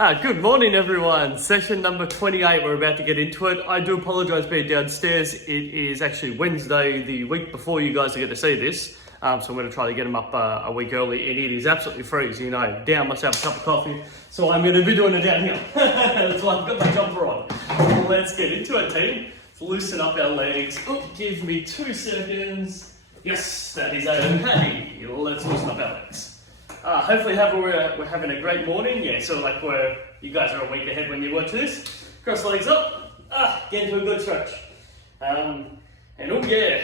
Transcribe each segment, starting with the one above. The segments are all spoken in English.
Good morning, everyone. Session number 28. We're about to get into it. I do apologise being downstairs. It is actually Wednesday, the week before you guys are going to see this. So I'm going to try to get them up a week early, and it is absolutely freezing. You know, down myself a cup of coffee. So I'm going to be doing it down here. That's why I've got my jumper on. Well, let's get into it, team. Let's loosen up our legs. Oh, give me 2 seconds. Yes, that is okay. Let's loosen up our legs. Hopefully we're having a great morning. Yeah, sort of like where you guys are a week ahead when you watch this. Cross the legs up. Get into a good stretch. And oh yeah.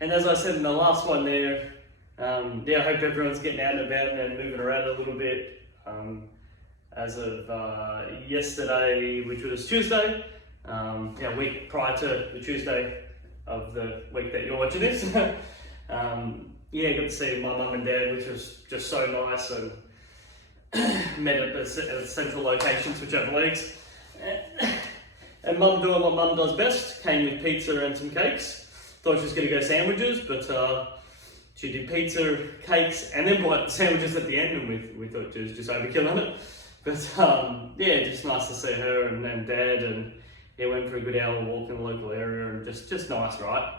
And as I said in the last one there, I hope everyone's getting out and about and moving around a little bit. As of yesterday, which was Tuesday, week prior to the Tuesday of the week that you're watching this. Got to see my mum and dad, which was just so nice, and met at central locations, which have legs. And mum doing what mum does best, came with pizza and some cakes. Thought she was going to go sandwiches, but she did pizza, cakes, and then bought sandwiches at the end, and we thought she was just overkill on it. But just nice to see her and then dad, and went for a good hour walk in the local area, and just nice, right?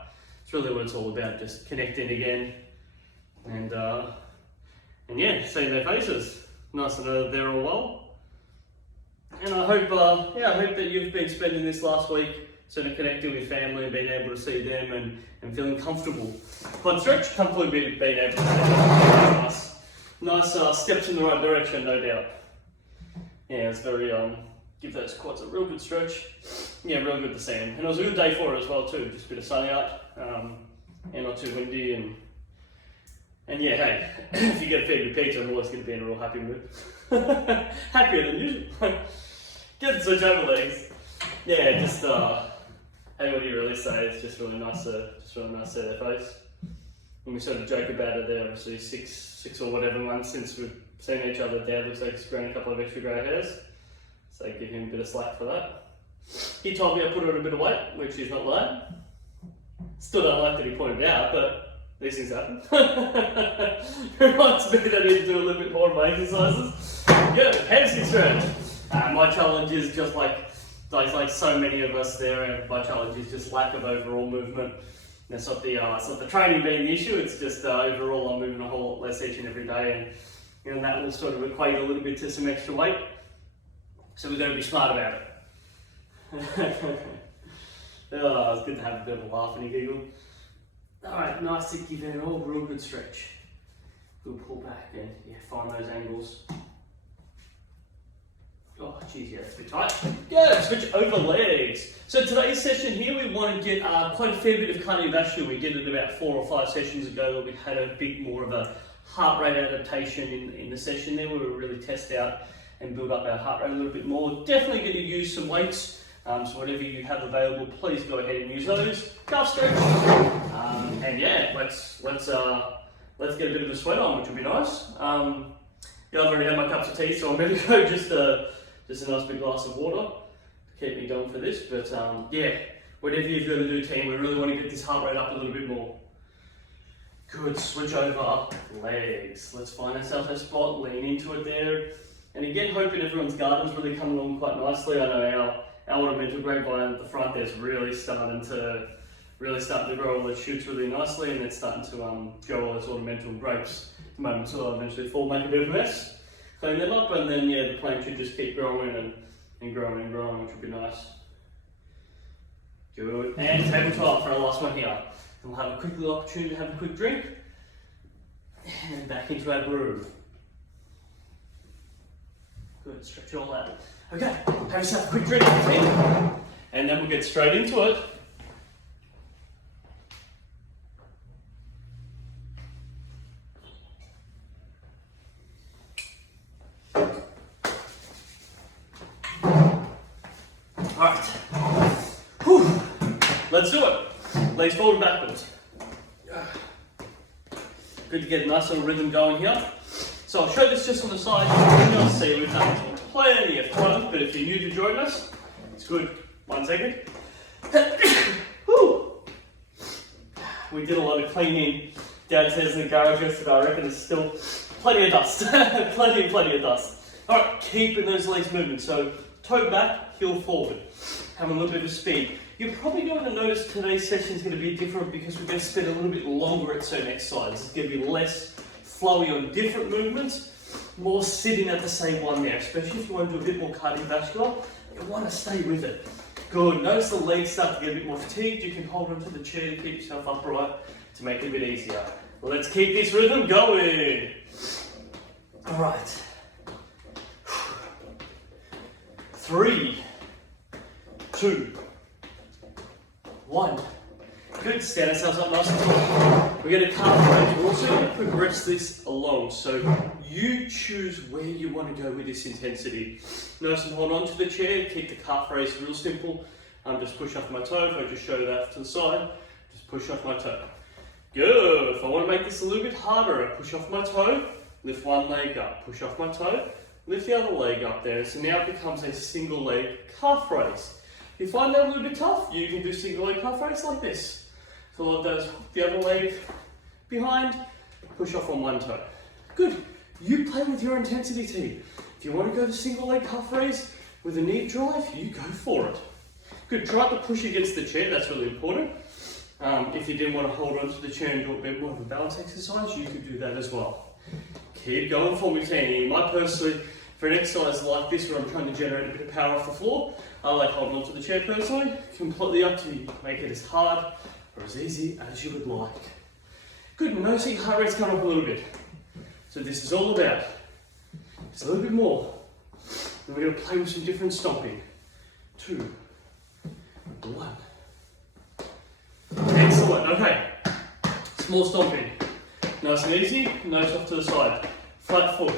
It's really what it's all about, just connecting again. And seeing their faces. Nice to know that they're all well. And I hope that you've been spending this last week sort of connecting with family and being able to see them and feeling comfortable. Quad stretch, comfortably being able to see them. Nice steps in the right direction, no doubt. Yeah, it's very, give those quads a real good stretch. Yeah, real good to see them. And it was a good day for it as well too, just a bit of sunny out, and not too windy. And yeah, hey, if you get a fair bit of pizza, I'm always going to be in a real happy mood. Happier than usual. Get the switch over legs. Yeah, just, hey, what do you really say? It's just really nice to see their face. And we sort of joke about it there, obviously six or whatever months since we've seen each other. Dad looks like he's grown a couple of extra grey hairs. So give him a bit of slack for that. He told me I put on a bit of weight, which he's not lying. Still don't like that he pointed out, but these things happen. Reminds me that I need to do a little bit more of my exercises. Good, hamstring stretch. My challenge is just like so many of us there, and my challenge is just lack of overall movement. It's not the training being the issue, it's just overall I'm moving a whole lot less each and every day, and that will sort of equate a little bit to some extra weight. So we've got to be smart about it. It's good to have a bit of a laugh and a giggle. Alright, nice to give it a real good stretch. Good pull back and find those angles. Oh geez, that's a bit tight. Yeah, switch over legs. So today's session here, we want to get quite a fair bit of cardiovascular. We did it about 4 or 5 sessions ago where we had a bit more of a heart rate adaptation in the session there, where we really test out and build up our heart rate a little bit more. Definitely going to use some weights. So whatever you have available, please go ahead and use those. Calf stretch. Let's get a bit of a sweat on, which would be nice. I've already had my cups of tea, so I'm going to go just a nice big glass of water to keep me going for this. But whatever you've got to do, team, we really want to get this heart rate up a little bit more. Good, switch over legs. Let's find ourselves a spot, lean into it there. And again, hoping everyone's garden's really coming along quite nicely. I know our ornamental grapevine at the front there's really starting to grow all those shoots really nicely, and it's starting to grow all those ornamental grapes at the moment, so I'll eventually fall, make a bit of a mess, clean them up, and then the plant should just keep growing and growing and growing, which would be nice. Good, and tabletop for our last one here. And we'll have a quick little opportunity to have a quick drink, and then back into our groove. Good, stretch it all out. Okay, have yourself a quick drink, and then we'll get straight into it. Alright, let's do it. Legs forward and backwards. Good to get a nice little rhythm going here. So I'll show this just on the side. You'll see we've done plenty of times, but if you're new to join us, it's good. 1 second. We did a lot of cleaning downstairs in the garage yesterday. I reckon there's still plenty of dust. plenty of dust. All right, keeping those legs moving. So toe back, heel forward. Having a little bit of speed. You're probably going to notice today's session is going to be different because we're going to spend a little bit longer at certain exercises. It's going to be less flowy on different movements, more sitting at the same one there, especially if you want to do a bit more cardiovascular, you want to stay with it. Good, notice the legs start to get a bit more fatigued. You can hold onto the chair to keep yourself upright to make it a bit easier. Let's keep this rhythm going. All right. 3, 2, 1. Good, stand ourselves up nice and tall. We're going to calf raise. We're also going to progress this along. So you choose where you want to go with this intensity. Notice I'm holding on to the chair, keep the calf raise real simple. Just push off my toe. If I just show that to the side, just push off my toe. Good. If I want to make this a little bit harder, I push off my toe, lift one leg up, push off my toe, lift the other leg up there. So now it becomes a single leg calf raise. If you find that a little bit tough, you can do single leg calf raise like this. So what does the other leg behind, push off on one toe. Good. You play with your intensity, team. If you want to go to single leg calf raise with a knee drive, you go for it. Good. Try to push against the chair. That's really important. If you didn't want to hold onto the chair and do a bit more of a balance exercise, you could do that as well. Keep going for me, team. I personally, for an exercise like this where I'm trying to generate a bit of power off the floor, I like holding onto the chair personally. Completely up to you. Make it as hard or as easy as you would like. Good, noticing heart rate's coming up a little bit. So this is all about just a little bit more. And we're going to play with some different stomping. 2, 1. Excellent, okay. Small stomping. Nice and easy, nose off to the side. Flat foot.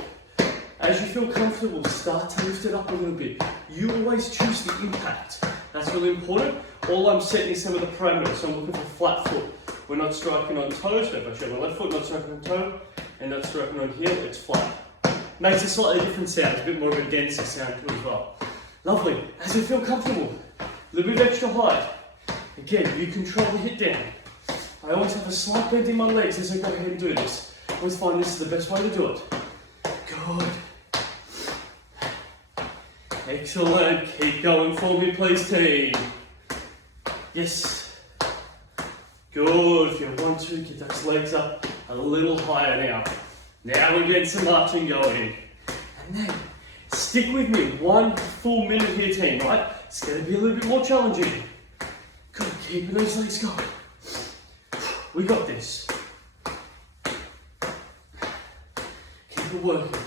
As you feel comfortable, start to lift it up a little bit. You always choose the impact. That's really important. All I'm setting is some of the parameters, so I'm looking for flat foot. We're not striking on toes, so if I show my left foot, not striking on toe, and not striking on heel, it's flat. Makes a slightly different sound, a bit more of a denser sound to it as well. Lovely. As you feel comfortable, a little bit of extra height. Again, you control the hit down. I always have a slight bend in my legs as I go ahead and do this. I always find this is the best way to do it. Good. Excellent. Keep going for me, please, team. Yes. Good. If you want to, get those legs up a little higher now. Now we're getting some marching going. And then, stick with me. 1 full minute here, team, right? It's going to be a little bit more challenging. Good. Keeping those legs going. We got this. Keep it working.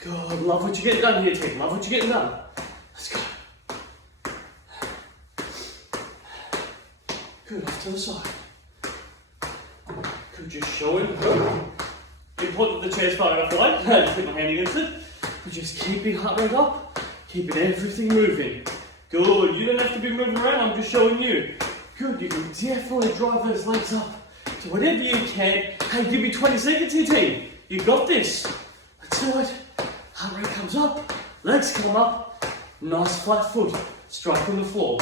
Good, love what you're getting done here, team. Love what you're getting done. Let's go. Good, off to the side. Good, just showing. Important that the chair's far enough away. Just keep my hand against it. But just keeping heart rate up. Keeping everything moving. Good, you don't have to be moving around. I'm just showing you. Good, you can definitely drive those legs up to whatever you can. Hey, give me 20 seconds here, team. You got this. Let's do it. Heart rate comes up, legs come up, nice flat foot, striking the floor.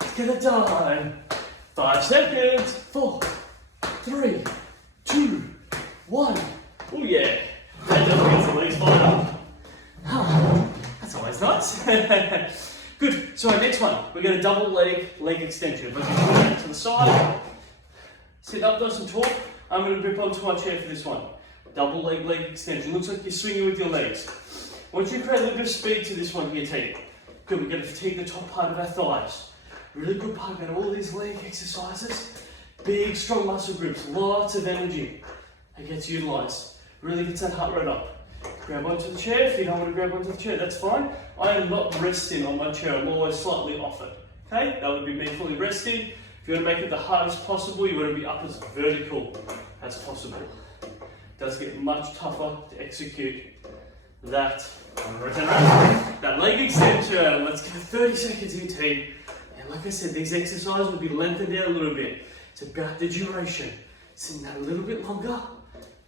Let's get it done. 5 seconds. 4, 3, 2, 1. Oh yeah, that definitely gets the legs fired up. That's always nice. Good, so our next one, we're going to double leg extension. Let's put that to the side. Sit up nice and tall. I'm going to grip onto my chair for this one. Double leg extension. Looks like you're swinging with your legs. Once you create a little bit of speed to this one here, team. Good, we're going to fatigue the top part of our thighs. Really good part about all these leg exercises. Big, strong muscle groups. Lots of energy that gets utilised. Really gets that heart rate up. Grab onto the chair. If you don't want to grab onto the chair, that's fine. I am not resting on my chair. I'm always slightly off it. Okay, that would be me fully resting. If you want to make it the hardest possible, you want to be up as vertical as possible. It does get much tougher to execute that. That leg extension. Let's give it 30 seconds here, team. And like I said, these exercises will be lengthened out a little bit. It's about the duration. Sitting that a little bit longer,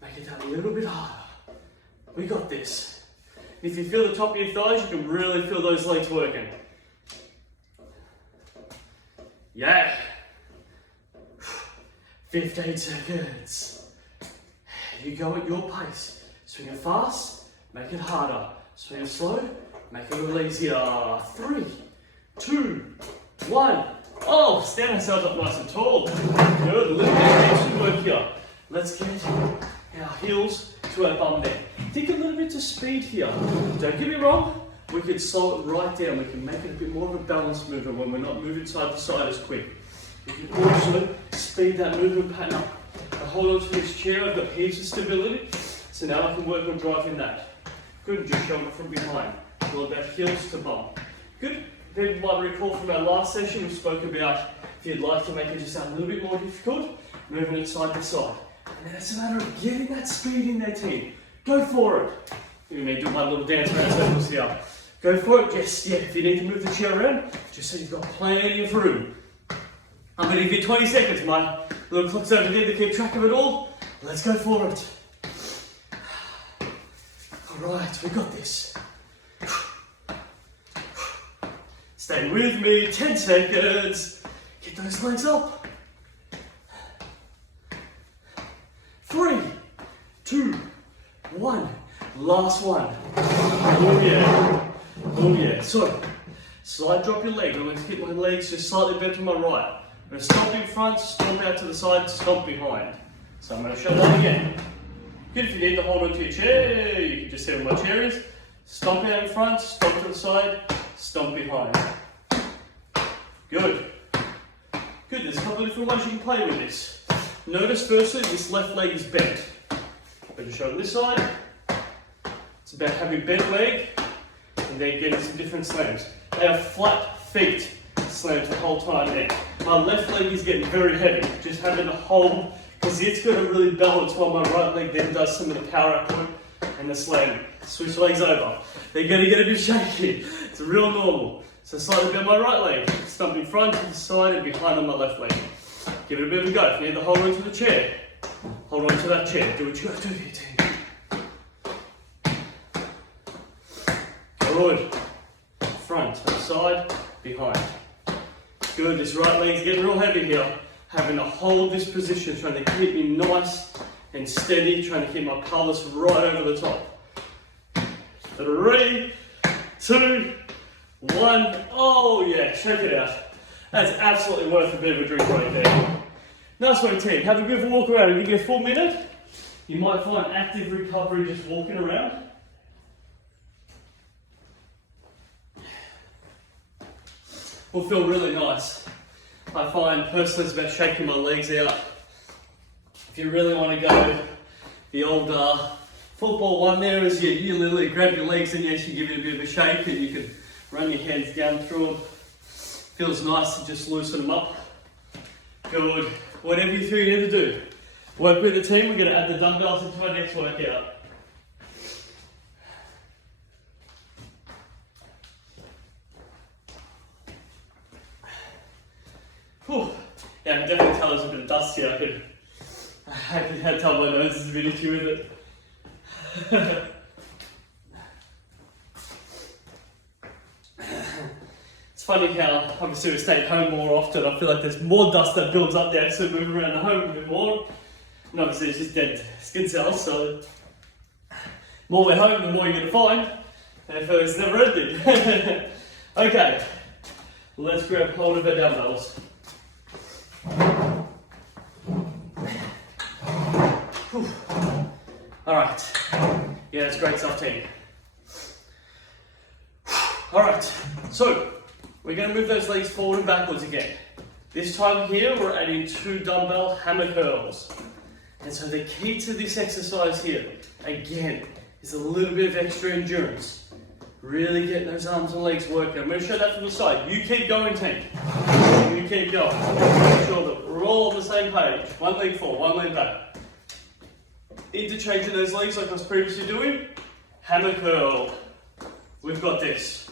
make it that a little bit harder. We got this. If you feel the top of your thighs, you can really feel those legs working. Yeah. 15 seconds. You go at your pace. Swing it fast, make it harder. Swing it slow, make it a little easier. 3, 2, 1. Oh, stand ourselves up nice and tall. Good, a little bit of action work here. Let's get our heels to our bum there. Think a little bit to speed here. Don't get me wrong, we can slow it right down. We can make it a bit more of a balanced movement when we're not moving side to side as quick. We can also speed that movement pattern up. I hold on to this chair, I've got heaps of stability, so now I can work on driving that. Good, just shoulder from behind. Roll that heels to bum. Good. People might recall from our last session, we spoke about if you'd like to make it just a little bit more difficult, moving it side to side. And then it's a matter of getting that speed in there, team. Go for it. You may do my little dance around circles here. Go for it. Yes, yeah. If you need to move the chair around, just so you've got plenty of room. I'm going to give you 20 seconds. My little clock's over there to keep track of it all. Let's go for it. All right, we got this. Stay with me, 10 seconds. Get those legs up. 3, 2, 1. Last one. Oh yeah. Oh yeah. So, slide drop your leg. I'm going to keep my legs just slightly bent to my right. I'm going to stomp in front, stomp out to the side, stomp behind. So I'm going to show that again. Good, if you need to hold onto your chair, you can just see where my chair is. Stomp out in front, stomp to the side, stomp behind. Good. Good, there's a couple of different ways you can play with this. Notice firstly, this left leg is bent. Put your shoulder this side. It's about having bent leg and then getting some different slams. They are flat feet slams the whole time there. My left leg is getting very heavy, just having to hold, because it's got to really balance while my right leg then does some of the power output and the slam. Switch legs over. They're going to get a bit shaky. It's real normal. So slightly bend my right leg, stomp in front, to the side and behind on my left leg. Give it a bit of a go. If you need to hold on to the chair, hold on to that chair. Do what you got to do here, team. Good. Front, to the side, behind. Good, this right leg's getting real heavy here. Having to hold this position, trying to keep me nice and steady, trying to keep my pelvis right over the top. 3, 2, 1. Oh yeah, check it out. That's absolutely worth a bit of a drink right there. Nice one, team. Have a bit of a walk around. I'll give you a full minute. You might find active recovery just walking around. Will feel really nice. I find personally it's about shaking my legs out. If you really want to go the old football one there is you literally grab your legs and you actually give it a bit of a shake and you can run your hands down through them. Feels nice to just loosen them up. Good. Whatever you feel you need to do. Work with the team. We're going to add the dumbbells into our next workout. Whew. Yeah, I can definitely tell there's a bit of dust here. I can tell my nose is a bit itchy with it. It's funny how obviously we stay at home more often. I feel like there's more dust that builds up there, so moving around the home a bit more. And obviously it's just dead skin cells, so the more we're home, the more you're going to find. And I feel it's never ending. Okay, let's grab hold of our dumbbells. Alright, yeah, that's great stuff, team. Alright, so we're going to move those legs forward and backwards again. This time here, we're adding 2 dumbbell hammer curls. And so the key to this exercise here, again, is a little bit of extra endurance. Really getting those arms and legs working. I'm going to show that from the side. You keep going, team. You keep going. Make sure that we're all on the same page. One leg forward, one leg back. Interchanging those legs like I was previously doing. Hammer curl. We've got this.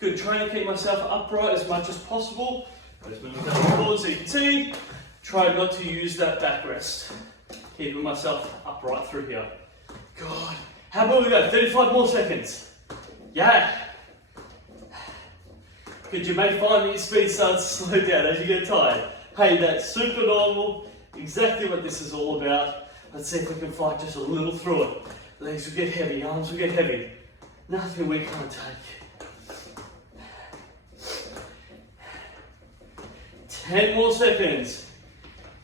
Good, trying to keep myself upright as much as possible. Just moving down forward so you can see. Try not to use that backrest. Keeping myself upright through here. Good. How about we go? 35 more seconds. Yeah. Good, you may find that your speed starts to slow down as you get tired. Hey, that's super normal. Exactly what this is all about. Let's see if we can fight just a little through it. Legs will get heavy, arms will get heavy. Nothing we can't take. 10 more seconds.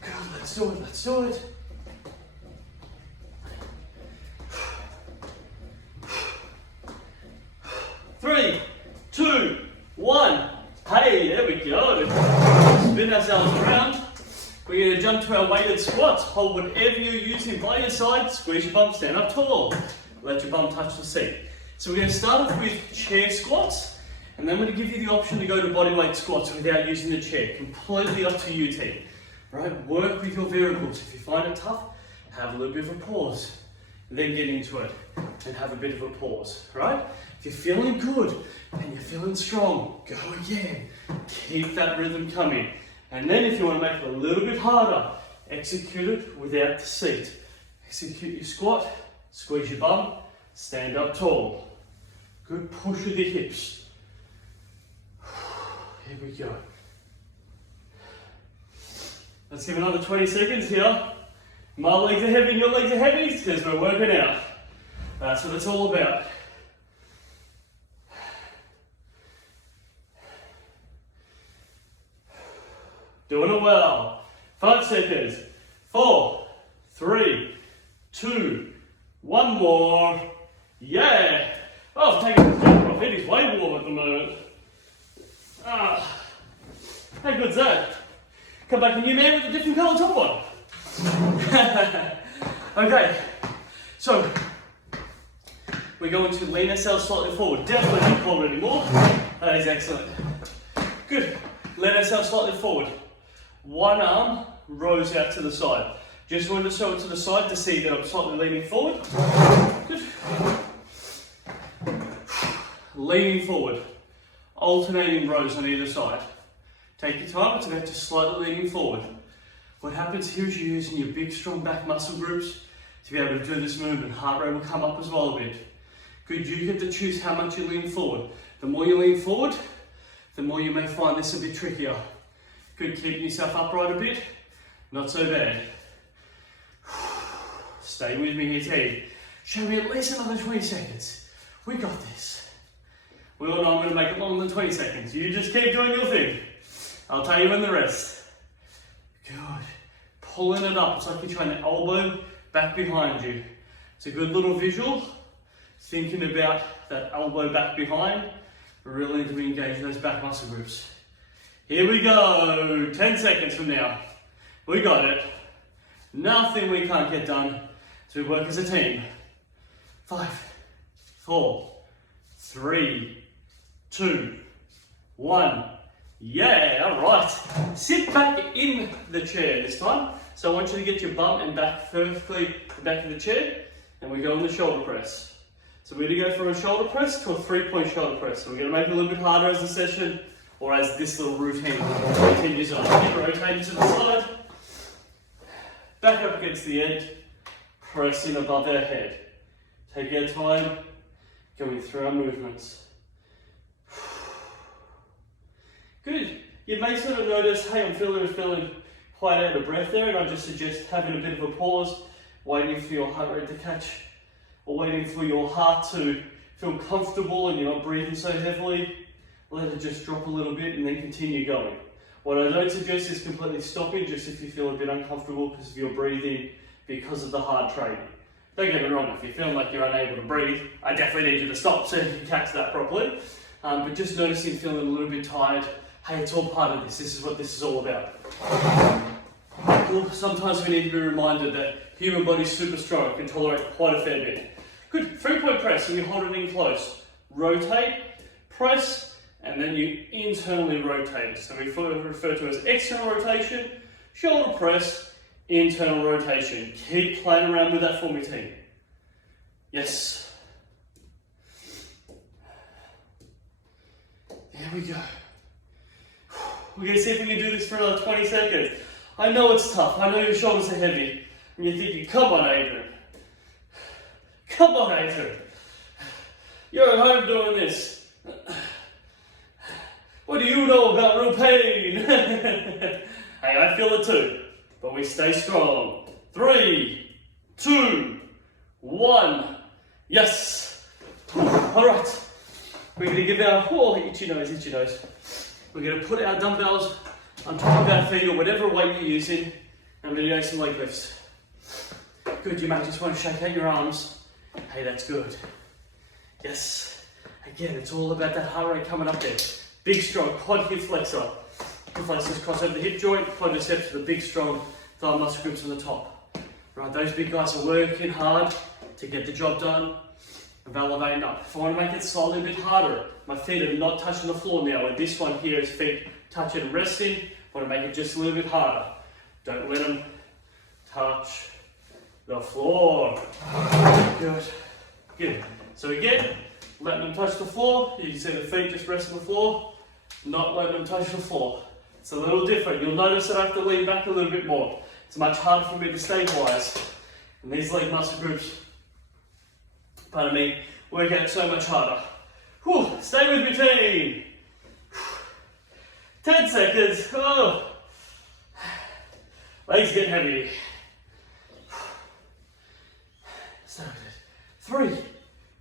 Good, let's do it, let's do it. 3, 2, 1. Hey, there we go. Spin ourselves around. We're going to jump to our weighted squats. Hold whatever you're using by your side. Squeeze your bum, stand up tall. Let your bum touch the seat. So we're going to start off with chair squats. And then I'm going to give you the option to go to bodyweight squats without using the chair. Completely up to you, team. Right? Work with your variables. If you find it tough, have a little bit of a pause. Then get into it and have a bit of a pause. Right? If you're feeling good and you're feeling strong, go again. Keep that rhythm coming. And then if you want to make it a little bit harder, execute it without the seat. Execute your squat, squeeze your bum, stand up tall. Good push with the hips. Here we go. Let's give another 20 seconds here. My legs are heavy and your legs are heavy because we're working out. That's what it's all about. Doing it well. 5 seconds. 4, 3, 2, 1 more. Yeah. Oh, I've taken this jacket off. It is way warm at the moment. How good's that? Come back in, you man, with a different colour top on. Okay, so we're going to lean ourselves slightly forward. Definitely not cold anymore. That is excellent. Good. Lean ourselves slightly forward. One arm rows out to the side. Just wanted to show it to the side to see that I'm slightly leaning forward. Good. Leaning forward. Alternating rows on either side. Take your time, it's about just slightly leaning forward. What happens here is you're using your big strong back muscle groups to be able to do this movement. Heart rate will come up as well a bit. Good, you get to choose how much you lean forward. The more you lean forward, the more you may find this a bit trickier. Good, keeping yourself upright a bit, not so bad. Stay with me here, team. Show me at least another 20 seconds. We got this. We all know I'm going to make it longer than 20 seconds. You just keep doing your thing. I'll tell you when the rest. Good. Pulling it up. It's like you're trying to elbow back behind you. It's a good little visual. Thinking about that elbow back behind. Really need to engage those back muscle groups. Here we go. 10 seconds from now. We got it. Nothing we can't get done. So we work as a team. 5, 4, 3, 2, 1. Yeah, all right. Sit back in the chair this time. So I want you to get your bum and back perfectly to the back of the chair, and we go on the shoulder press. So we're going to go from a shoulder press to a 3-point shoulder press. So we're going to make it a little bit harder as the session, or as this little routine continues on. Keep rotating to the side, back up against the edge, pressing above our head. Take our time, going through our movements. Good. You may sort of notice, hey, I'm feeling quite out of breath there, and I just suggest having a bit of a pause, waiting for your heart rate to catch, or waiting for your heart to feel comfortable and you're not breathing so heavily. Let it just drop a little bit and then continue going. What I don't suggest is completely stopping, just if you feel a bit uncomfortable because of your breathing, because of the hard training. Don't get me wrong, if you're feeling like you're unable to breathe, I definitely need you to stop so you can catch that properly. But just noticing feeling a little bit tired, hey, it's all part of this. This is what this is all about. Sometimes we need to be reminded that human body's super strong. It can tolerate quite a fair bit. Good. 3-point press, and you hold it in close. Rotate, press, and then you internally rotate. So we refer to as external rotation, shoulder press, internal rotation. Keep playing around with that for me, team. Yes. There we go. We're going to see if we can do this for another 20 seconds. I know it's tough. I know your shoulders are heavy. And you're thinking, come on, Adrian. Come on, Adrian. You're at home doing this. What do you know about real pain? Hey, I feel it too, but we stay strong. 3, 2, 1. Yes. All right. We're going to give our, itchy nose. We're going to put our dumbbells on top of our feet or whatever weight you're using, and I'm going to do some leg lifts. Good, you might just want to shake out your arms. Hey, that's good. Yes. Again, it's all about that heart rate coming up there. Big, strong quad hip flexor. Hip flexors cross over the hip joint, quadriceps to the big, strong thigh muscle groups on the top. Right, those big guys are working hard to get the job done of elevating up. If I want to make it slightly a bit harder, my feet are not touching the floor now. With this one here is feet touching and resting. I want to make it just a little bit harder. Don't let them touch the floor. Good. Good. So again, letting them touch the floor. You can see the feet just rest on the floor. Not letting them touch the floor. It's a little different. You'll notice that I have to lean back a little bit more. It's much harder for me to stabilize. And these leg muscle groups, pardon me, work out so much harder. Whew. Stay with me, team. 10 seconds. Oh. Legs get heavy. Stay with it. 3,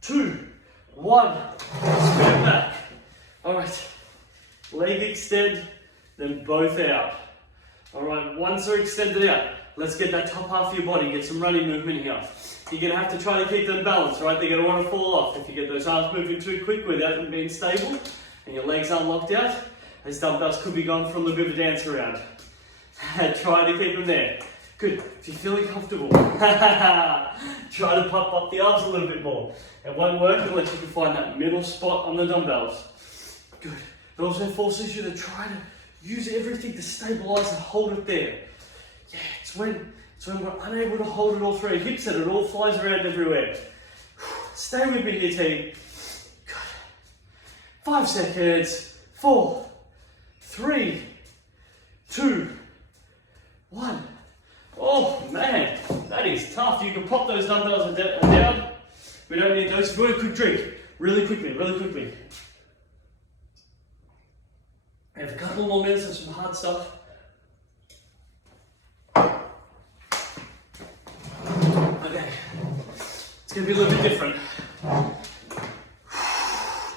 2, 1. Square back. All right. Leg extend, then both out. All right. Once they're extended out, let's get that top half of your body, get some running movement here. You're going to have to try to keep them balanced, right? They're going to want to fall off. If you get those arms moving too quick without them being stable and your legs aren't locked out, those dumbbells could be going for a little bit of a dance around. Try to keep them there. Good. If you're feeling comfortable, try to pop up the arms a little bit more. It won't work unless you can find that middle spot on the dumbbells. Good. It also forces you to try to use everything to stabilize and hold it there. Yeah, it's when we're unable to hold it all through our hips and it all flies around everywhere. Stay with me here, team. Good. 5 seconds. 4, 3, 2, 1. Oh man, that is tough. You can pop those dumbbells down. We don't need those. If you want a quick drink, really quickly. We have a couple more minutes of some hard stuff. Okay, it's going to be a little bit different.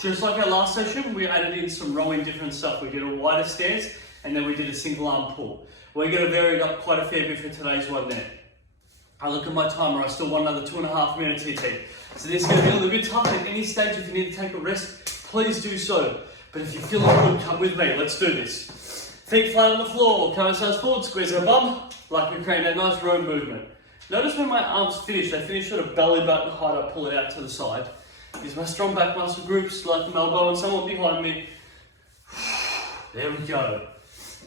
Just like our last session, we added in some rowing different stuff. We did a wider stance and then we did a single arm pull. We're going to vary it up quite a fair bit for today's one there. I look at my timer, I still want another 2.5 minutes here, team. So this is going to be a little bit tough at any stage. If you need to take a rest, please do so. But if you're feeling good, come with me, let's do this. Feet flat on the floor, come ourselves forward, squeeze our bum, like we're creating that nice row movement. Notice when my arms finish, they finish sort of belly button height, I pull it out to the side. Use my strong back muscle groups, like the elbow and someone behind me. There we go.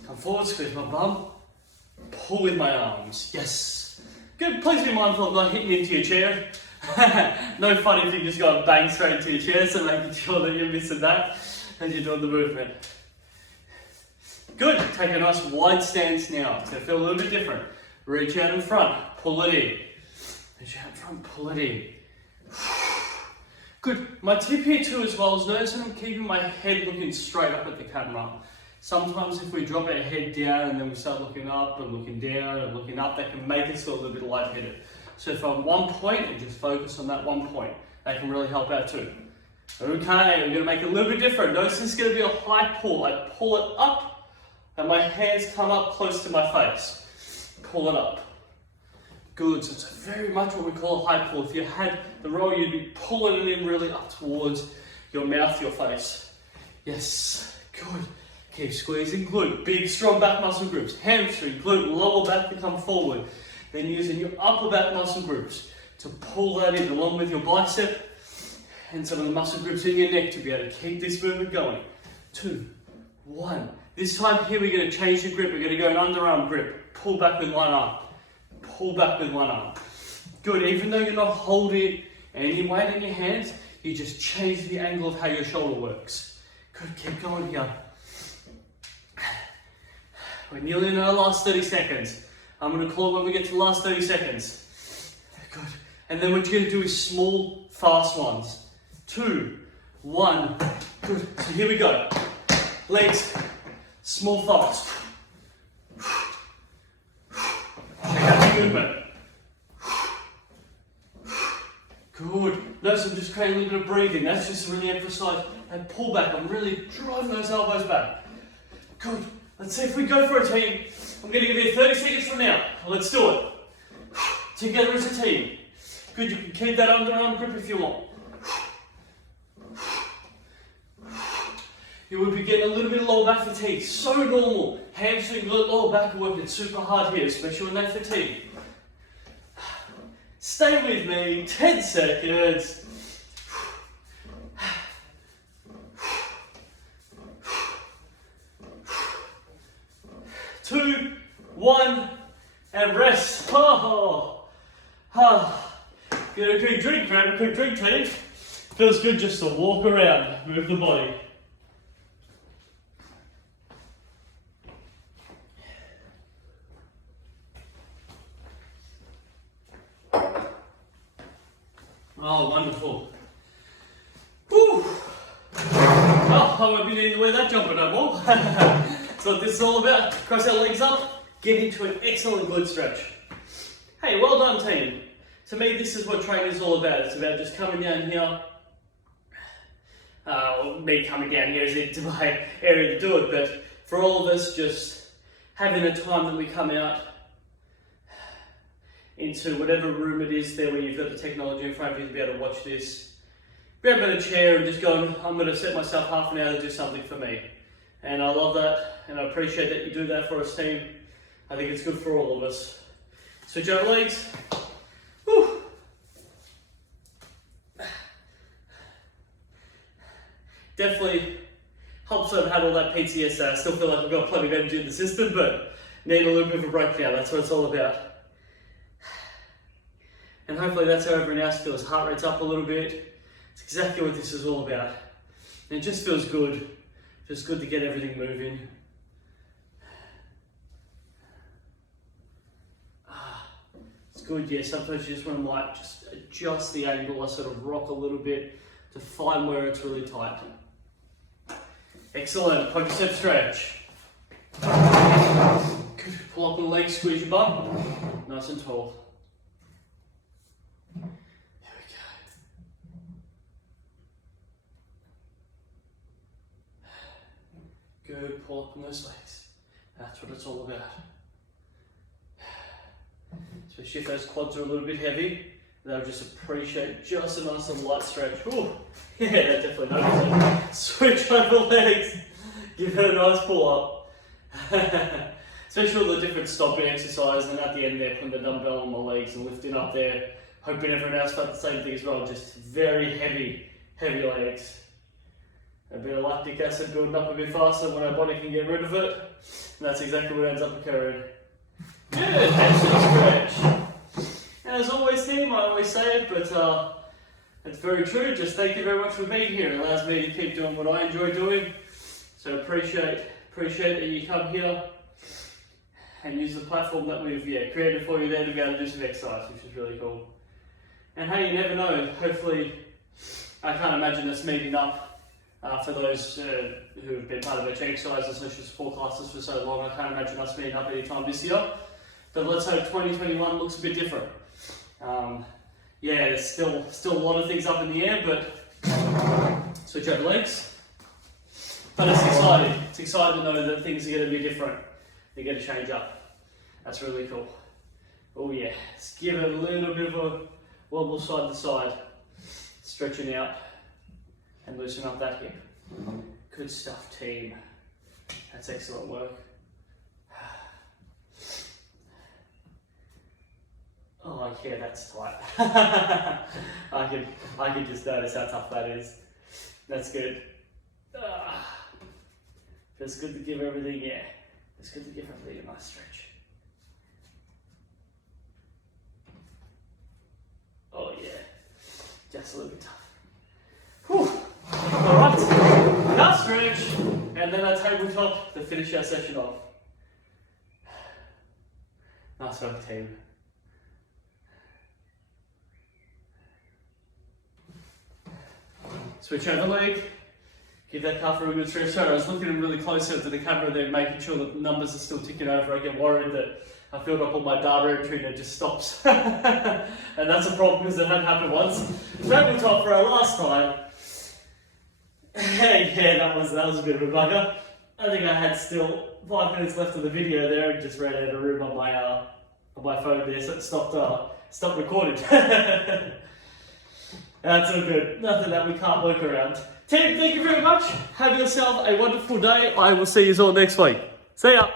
Come forward, squeeze my bum, pull with my arms, yes. Good, please be mindful of not hitting into your chair. No fun if you just go and bang straight into your chair, so making sure that you're missing that as you're doing the movement. Good, take a nice wide stance now. It's going to feel a little bit different. Reach out in front, pull it in. Reach out in front, pull it in. Good, my tip here too as well is notice I'm keeping my head looking straight up at the camera. Sometimes if we drop our head down and then we start looking up and looking down and looking up, that can make us feel a little bit lightheaded. So if I'm one point and just focus on that one point, that can really help out too. Okay, we're going to make it a little bit different. Notice this is going to be a high pull. I pull it up and my hands come up close to my face. Pull it up. Good, so it's very much what we call a high pull. If you had the row, you'd be pulling it in really up towards your mouth, your face. Yes, good. Keep squeezing glute, big strong back muscle groups, hamstring, glute, lower back to come forward. Then using your upper back muscle groups to pull that in along with your bicep and some of the muscle groups in your neck to be able to keep this movement going. 2, 1. This time here we're going to change the grip. We're going to go an underarm grip. Pull back with one arm. Pull back with one arm. Good, even though you're not holding any weight in your hands, you just change the angle of how your shoulder works. Good, keep going here. We're nearly in our last 30 seconds. I'm going to call it when we get to the last 30 seconds. Good. And then what you're going to do is small, fast ones. 2, 1. Good. So here we go. Legs, small, fast. Good, mate. Good. Notice I'm just creating a little bit of breathing. That's just to really emphasize and pull back. I'm really driving those elbows back. Good. Let's see if we go for a team. I'm going to give you 30 seconds from now. Let's do it. Together as a team. Good. You can keep that underarm grip if you want. You will be getting a little bit of lower back fatigue. So normal. Hamstring, glute, lower back are working super hard here, especially when they fatigue. Stay with me, 10 seconds. 2, 1, and rest. Get a quick drink, grab a quick drink, team. Feels good just to walk around, move the body. Oh, wonderful. Whew. Oh, I won't be needing to wear that jumper no more. That's what this is all about. Cross our legs up, get into an excellent glute stretch. Hey, well done, team. To me, this is what training is all about. It's about just coming down here. Me coming down here is into my area to do it, but for all of us, just having a time that we come out into whatever room it is there where you've got the technology in front of you to be able to watch this. Grab a chair and just go, I'm going to set myself half an hour to do something for me. And I love that, and I appreciate that you do that for us, team. I think it's good for all of us. Switch over legs. Whew. Definitely helps that I've had all that PTSD. I still feel like I've got plenty of energy in the system, but need a little bit of a break now. That's what it's all about. And hopefully that's how everyone else feels. Heart rate's up a little bit. It's exactly what this is all about. And it just feels good. Just good to get everything moving. It's good, yeah. Sometimes you just want to like just adjust the angle or sort of rock a little bit to find where it's really tight. Excellent. Quadricep stretch. Good. Pull up the legs, squeeze your bum. Nice and tall. Good, pull up on those legs. That's what it's all about. Especially if those quads are a little bit heavy, they'll just appreciate just a nice and light stretch. Ooh, yeah, that definitely notices it. Switch over legs. Give it a nice pull up. Especially with the different stopping exercise, and at the end there, putting the dumbbell on my legs and lifting up there. Hoping everyone else does the same thing as well. Just very heavy legs. A bit of lactic acid building up a bit faster when our body can get rid of it. And that's exactly what ends up occurring. Good, excellent stretch. And as always, team, I always say it, but it's very true. Just thank you very much for being here. It allows me to keep doing what I enjoy doing. So appreciate that you come here and use the platform that we've created for you there to be able to do some exercise, which is really cool. And hey, you never know. Hopefully, I can't imagine us meeting up. For those who have been part of our training exercise and social support classes for so long, I can't imagine us meeting up anytime this year. But let's hope 2021 looks a bit different. There's still a lot of things up in the air, but switch over legs. But it's exciting. It's exciting to know that things are going to be different. They're going to change up. That's really cool. Oh yeah, let's give it a little bit of a wobble side to side. Stretching out. And loosen up that hip. Good stuff, team. That's excellent work. Oh yeah, that's tight. I can just notice how tough that is. That's good. Feels good to give everything, it's good to give everything a nice stretch. Oh yeah, just a little bit tough. Whew. Alright, now stretch, and then our tabletop to finish our session off. Nice work, team. Switch over leg, give that calf a real good stretch. Sorry, I was looking really close into the camera there, making sure that the numbers are still ticking over. I get worried that I filled up all my data entry and it just stops. And that's a problem because it had happened once. Travel time for our last time. Yeah, that was a bit of a bugger. I think I had still 5 minutes left of the video there and just ran out of room on my phone there, so it stopped recording. That's all good. Nothing that we can't work around. Team, thank you very much. Have yourself a wonderful day. I will see you all next week. See ya.